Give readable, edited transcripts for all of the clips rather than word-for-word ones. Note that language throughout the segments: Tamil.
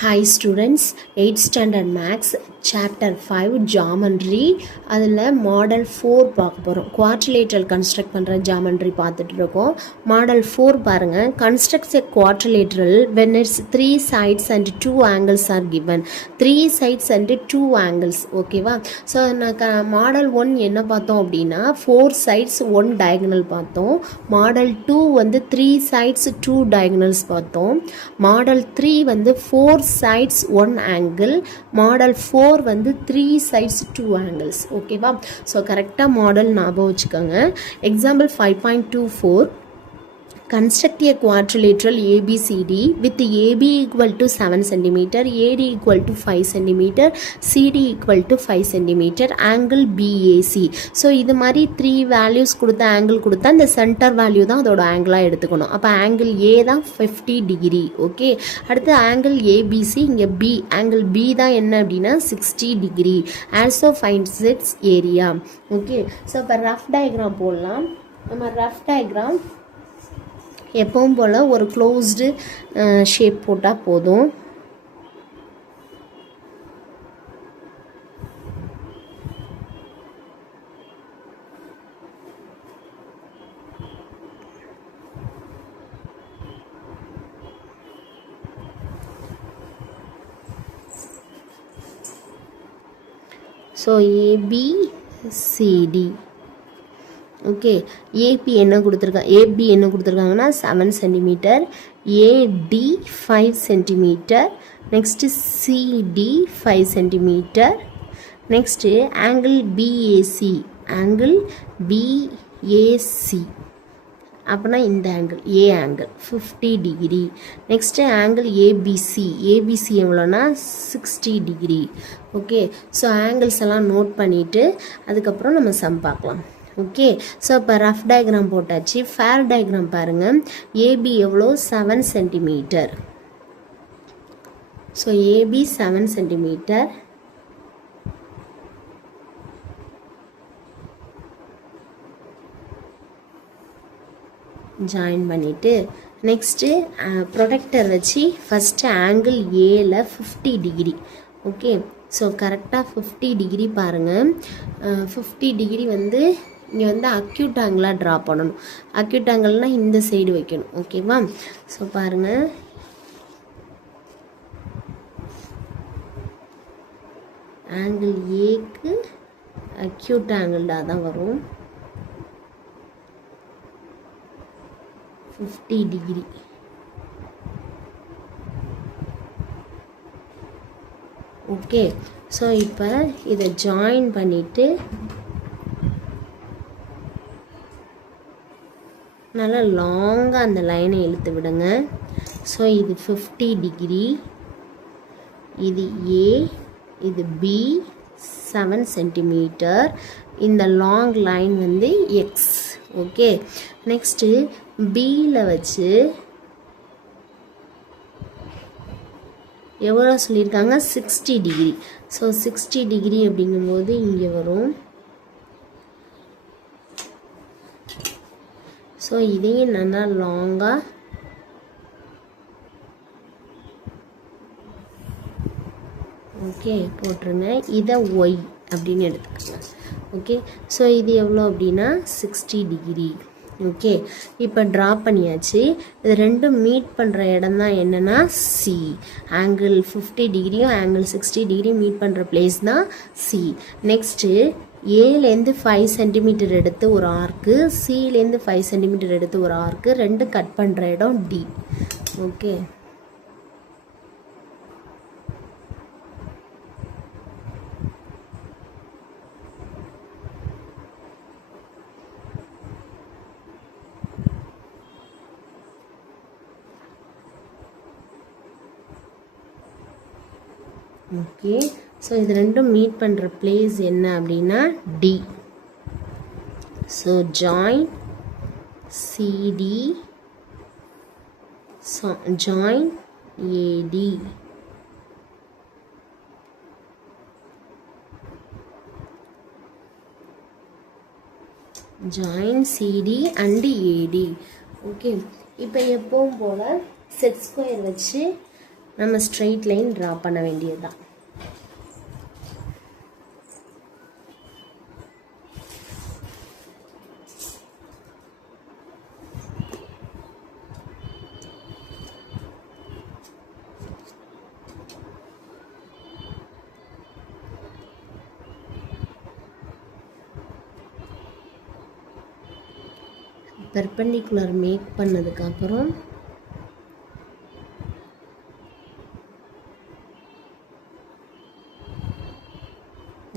Hi students, 8th standard maths chapter 5 geometry அதில் model 4 பார்க்க போகிறோம். quadrilateral construct பண்ணுற geometry பார்த்துட்டு இருக்கோம். model 4 பாருங்க, constructs a quadrilateral when its 3 sides and 2 angles are given. 3 sides and 2 angles, ஓகேவா? ஸோ மாடல் 1 என்ன பார்த்தோம் அப்படின்னா 4 sides 1 diagonal பார்த்தோம். மாடல் 2 வந்து 3 sides 2 diagonals பார்த்தோம். மாடல் 3 வந்து 4 sides 1 angle. மாடல் 4 வந்து 3 sides 2 angles, ஓகேவா? ஸோ கரெக்டாக மாடல் ஞாபகம் வச்சுக்கோங்க. Example 5.24 construct a quadrilateral ABCD with AB equal to 7 cm, AD equal to 5 cm, CD equal to 5 cm, angle BAC. So இது மாதிரி 3 வேல்யூஸ் கொடுத்த ஆங்கிள் கொடுத்தா இந்த சென்டர் வேல்யூ தான் அதோட ஆங்கிளாக எடுத்துக்கணும். அப்போ ஆங்கிள் ஏ தான் 50 டிகிரி, ஓகே. அடுத்து ஆங்கிள் ஏபிசி, இங்கே பி ஆங்கிள் பி தான் என்ன அப்படின்னா 60 degree. Also finds it's area, okay. So இப்போ ரஃப் டயக்ராம் போடலாம். நம்ம ரஃப் டயக்ராம் எப்பவும் போல் ஒரு க்ளோஸ்டு ஷேப் போட்டால் போதும். So ABCD, okay. ஏபி என்ன கொடுத்துருக்காங்க, ஏபி என்ன கொடுத்துருக்காங்கன்னா 7 centimetre, AD 5 centimetre, next CD 5 centimetre, next angle BAC, angle BAC அப்படின்னா இந்த angle A angle 50 degree. Next angle ABC, ABC எவ்வளோனா 60 டிகிரி, ஓகே. ஸோ ஆங்கிள்ஸ் எல்லாம் நோட் பண்ணிவிட்டு அதுக்கப்புறம் நம்ம சம் பார்க்கலாம், ஓகே. ஸோ இப்போ ரஃப் டயக்ராம் போட்டாச்சு. ஃபேர் டயக்ராம் பாருங்கள். ஏபி எவ்வளோ 7 centimetre. So AB 7 centimetre, join பண்ணிவிட்டு நெக்ஸ்ட்டு ப்ரொடக்டர் வச்சு ஃபஸ்ட்டு ஆங்கிள் ஏல 50 டிகிரி, ஓகே. ஸோ கரெக்டாக 50 டிகிரி பாருங்கள். 50 டிகிரி வந்து இங்கே வந்து அக்யூட் ஆங்கிளாக ட்ரா பண்ணணும். அக்யூட் ஆங்கிள்னால் இந்த சைடு வைக்கணும், ஓகேவா? ஸோ பாருங்கள், ஆங்கிள் ஏக்கு அக்யூட் ஆங்கிளாக தான் வரும் 50 டிகிரி, ஓகே. ஸோ இப்போ இதை ஜாயின் பண்ணிவிட்டு நல்லா லாங்காக அந்த லைனை இழுத்து விடுங்க. ஸோ இது 50 டிகிரி, இது ஏ, இது பி 7 சென்டிமீட்டர், இந்த லாங் லைன் வந்து எக்ஸ், ஓகே. நெக்ஸ்ட்டு பியில் வச்சு எவ்வளோ சொல்லியிருக்காங்க 60 டிகிரி. ஸோ 60 டிகிரி அப்படிங்கும்போது இங்கே வரும். ஸோ இதையும் நல்லா லாங்காக ஓகே போட்டுருங்க. இதை ஒய் அப்படின்னு எடுத்துக்கலாம், ஓகே. ஸோ இது எவ்வளோ அப்படின்னா 60 டிகிரி, ஓகே. இப்போ ட்ரா பண்ணியாச்சு. இது ரெண்டும் மீட் பண்ணுற இடம் தான் என்னென்னா சி. ஆங்கிள் 50 டிகிரியும் ஆங்கிள் 60 டிகிரியும் மீட் பண்ணுற பிளேஸ் தான் சி. நெக்ஸ்ட்டு ஏலேருந்து 5 சென்டிமீட்டர் எடுத்து ஒரு ஆர்க்கு, சிலேருந்து 5 சென்டிமீட்டர் எடுத்து ஒரு ஆர்க்கு, ரெண்டு கட் பண்ணுற இடம் டி, ஓகே. ஓகே. ஸோ இது ரெண்டும் மீட் பண்ணுற பிளேஸ் என்ன அப்படின்னா D. So join CD, join AD, join CD and AD, okay. இப்போ எப்பவும் போல் செட் ஸ்கொயர் வச்சு நம்ம ஸ்ட்ரெயிட் லைன் ட்ரா பண்ண வேண்டியது தான். பெர்பெண்டிகுலர் மேக் பண்ணதுக்கப்புறம்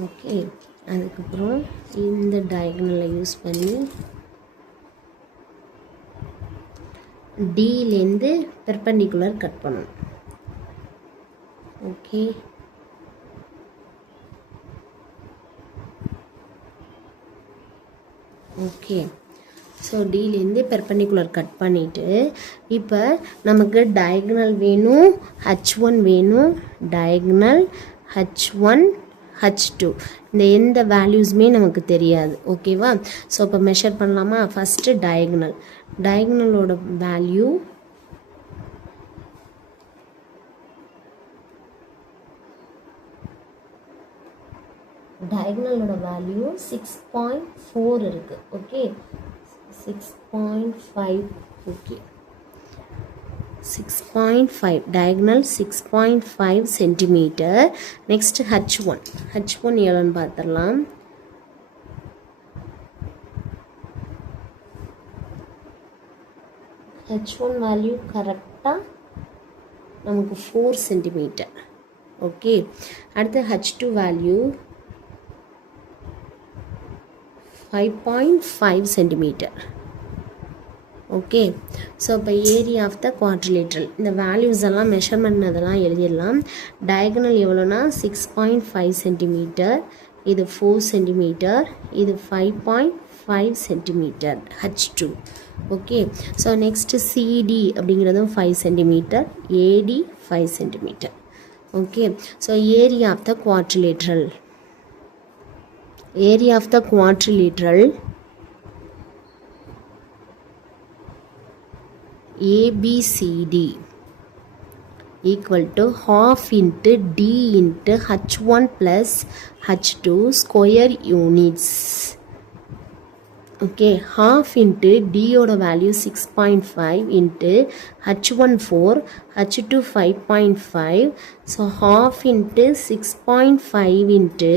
ஓகே, அதுக்கப்புறம் இந்த டயகனலை யூஸ் பண்ணி டிலேருந்து பெர்பெண்டிகுலர் கட் பண்ணணும். Okay, okay. ஸோ டிலேருந்து பெர்பெண்டிகுலர் கட் பண்ணிவிட்டு இப்போ நமக்கு டயகனல் வேணும், H1 வேணும், டயகனல் H1 H2 இந்த எந்த வேல்யூஸுமே நமக்கு தெரியாது. ஓகேவா? ஸோ இப்போ மெஷர் பண்ணலாமா? ஃபஸ்ட்டு டயகனலோட வேல்யூ டயகனலோட வேல்யூ 6.4 இருக்குது. Okay, 6.5. Okay, 6.5 diagonal 6.5 centimetre. Next H1 எவ்வளோன்னு பார்த்துடலாம். H1 வேல்யூ கரெக்டாக நமக்கு 4 சென்டிமீட்டர். ஓகே, அடுத்து H2 value 5.5 centimetre. Okay, so இப்போ ஏரியா ஆஃப் த குவாட்ரிலேட்ரல் இந்த வேல்யூஸ் எல்லாம் மெஷர் பண்ணதெல்லாம் எழுதிடலாம். டயகனல் எவ்வளோனா 6.5 சென்டிமீட்டர், இது 4 சென்டிமீட்டர், இது 5.5 centimetre H2. Okay, so next CD அப்படிங்கிறதும் 5 centimetre, AD 5 centimetre. Okay, so area of the quadrilateral ABCD equal to half into D into H1 plus H2 square units. Okay, half into D oda value 6.5 into H1 4, H2 5.5. So half into 6.5 into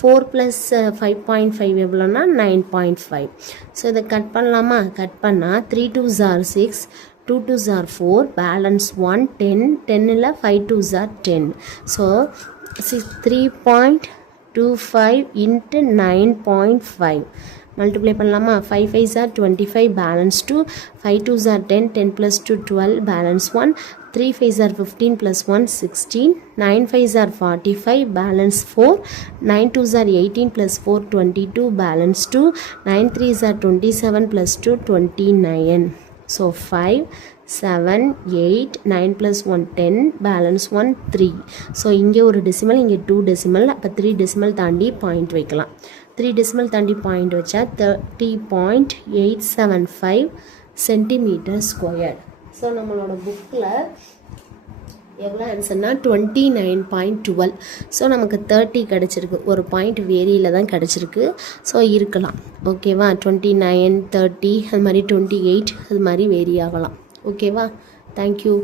4 plus 5.5 எவ்வளோனா 9.5. ஸோ இதை கட் பண்ணலாமா? கட் பண்ணால் 3 2s are 6, 2 2s are 4, balance 1, 10, 10ல் 5 2s are 10. So 3.25 into 9.5 multiply பண்ணலாமா? 5 5s are 25, balance 2, 5 2s are 10, 10 plus 2 12, balance 1, 3 5s are 15 plus 1 16, 9 5s are 45, balance 4, 9 2s are 18 plus 4 22, balance 2, 9 3s are 27 plus 2 29. So 5 7 8 9 plus 1 10, balance 1 3. So இங்கே ஒரு டெசிமல், இங்கே 2 டெசிமல், அப்போ 3 டெசிமல் தாண்டி பாயிண்ட் வைக்கலாம். 3 டெசிமல் தாண்டி பாயிண்ட் வச்சா 30.875 சென்டிமீட்டர் ஸ்கொயர். ஸோ நம்மளோட புக்கில் எவ்வளோ ஆன்சர்னா 29.12. ஸோ நமக்கு 30 கிடச்சிருக்கு, ஒரு பாயிண்ட் வேரியில் தான் கிடச்சிருக்கு. ஸோ இருக்கலாம். ஓகேவா? 29 30 அது மாதிரி 28 அது மாதிரி வேரி ஆகலாம். ஓகேவா? தேங்க்யூ.